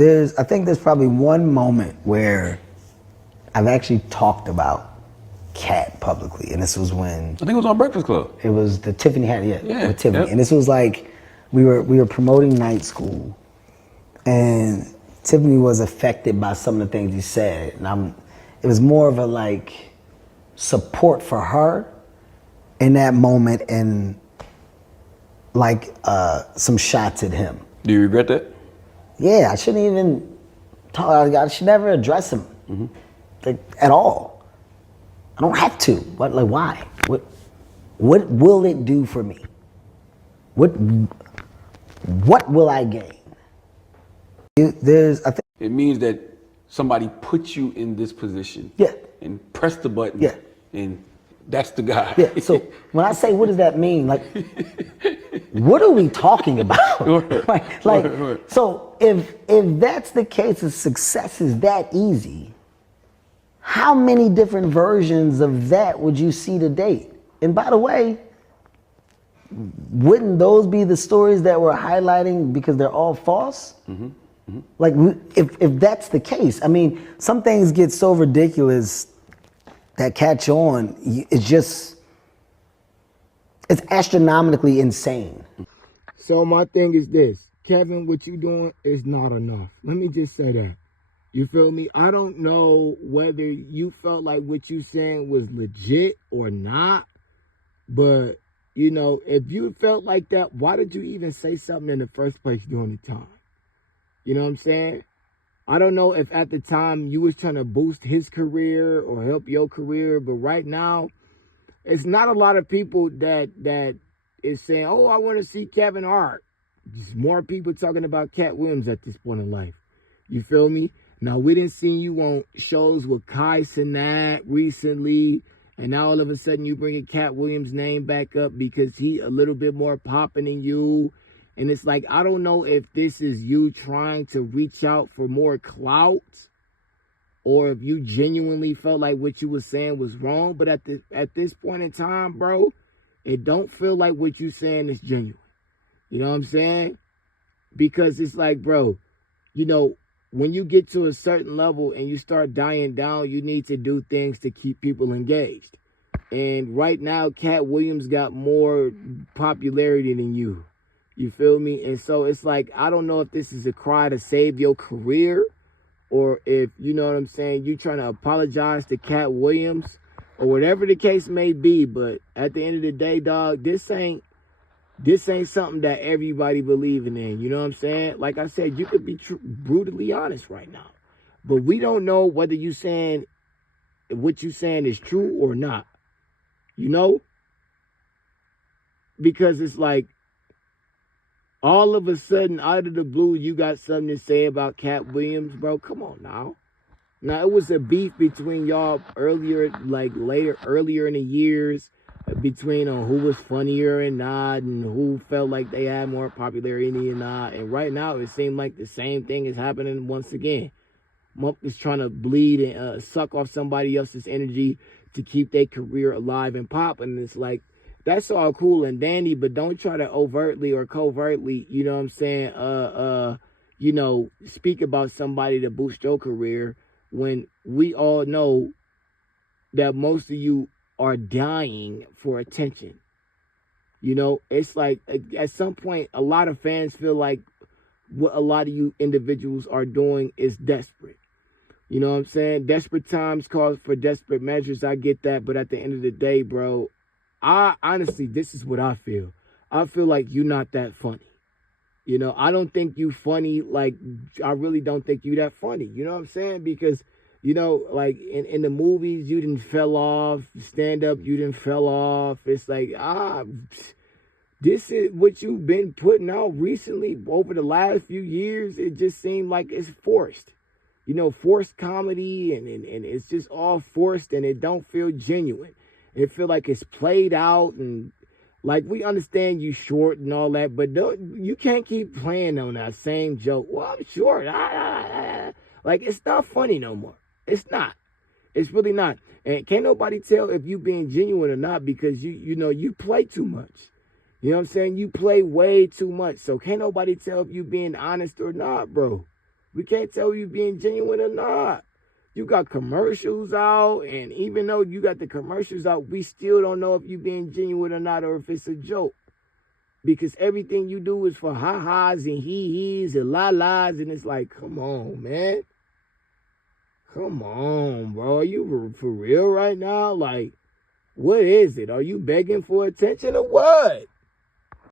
I think there's probably one moment where I've actually talked about Katt publicly, and this was when I think it was on Breakfast Club. it was the Tiffany had with Tiffany, yep. and this was like we were promoting Night School, and Tiffany was affected by some of the things he said, and it was more of a like support for her in that moment, and like some shots at him. Do you regret that? Yeah, I shouldn't even talk. I should never address him like, at all. I don't have to. What? Like, why? What will it do for me? What will I gain? I think. It means that somebody put you in this position. Yeah. And press the button. Yeah. And that's the guy. Yeah. So when I say, what does that mean? Like, what are we talking about? like, so if that's the case, if success is that easy, how many different versions of that would you see to date? And by the way, wouldn't those be the stories that we're highlighting because they're all false? Like, if that's the case, I mean, some things get so ridiculous that catch on. It's astronomically insane. So my thing is this, Kevin, what you doing is not enough. Let me just say that. You feel me? I don't know whether you felt like what you saying was legit or not, but you know, if you felt like that, why did you even say something in the first place during the time? You know what I'm saying? I don't know if at the time you was trying to boost his career or help your career, but right now, it's not a lot of people that is saying, oh, I want to see Kevin Hart. There's more people talking about Katt Williams at this point in life. You feel me? Now, we didn't see you on shows with Kai Cenat recently, and now all of a sudden you bringing Katt Williams' name back up because he a little bit more popping than you. And it's like, I don't know if this is you trying to reach out for more clout or if you genuinely felt like what you was saying was wrong. But at this point in time, bro, it don't feel like what you saying is genuine. You know what I'm saying? Because it's like, bro, you know, when you get to a certain level and you start dying down, you need to do things to keep people engaged. And right now, Katt Williams got more popularity than you. You feel me? And so it's like, I don't know if this is a cry to save your career or if, you know what I'm saying, you trying to apologize to Katt Williams or whatever the case may be. But at the end of the day, dog, this ain't something that everybody believing in. You know what I'm saying? Like I said, you could be brutally honest right now. But we don't know whether you saying what you saying is true or not. You know? Because it's like, all of a sudden, out of the blue, you got something to say about Katt Williams, bro. Come on now. Now, it was a beef between y'all earlier in the years, between who was funnier and not, and who felt like they had more popularity and not. And right now, it seemed like the same thing is happening once again. Monk is trying to bleed and suck off somebody else's energy to keep their career alive and pop. And it's like, that's all cool and dandy, but don't try to overtly or covertly, you know what I'm saying, you know, speak about somebody to boost your career when we all know that most of you are dying for attention. You know, it's like at some point, a lot of fans feel like what a lot of you individuals are doing is desperate. You know what I'm saying? Desperate times call for desperate measures. I get that. But at the end of the day, bro, I honestly, this is what I feel. I feel like you're not that funny. You know, I don't think you funny. Like, I really don't think you that funny. You know what I'm saying? Because, you know, like in the movies, you didn't fell off. Stand up, you didn't fell off. It's like, this is what you've been putting out recently over the last few years. It just seemed like it's forced. You know, forced comedy and it's just all forced and it don't feel genuine. It feel like it's played out and like we understand you short and all that, but you can't keep playing on that same joke. Well, I'm short. Like, it's not funny no more. It's not. It's really not. And can't nobody tell if you being genuine or not because you know, you play too much. You know what I'm saying? You play way too much. So can't nobody tell if you being honest or not, bro. We can't tell you being genuine or not. You got commercials out, and even though you got the commercials out, we still don't know if you being genuine or not, or if it's a joke. Because everything you do is for ha-has and hee-hees and la-las, and it's like, come on, man. Come on, bro. Are you for real right now? Like, what is it? Are you begging for attention or what?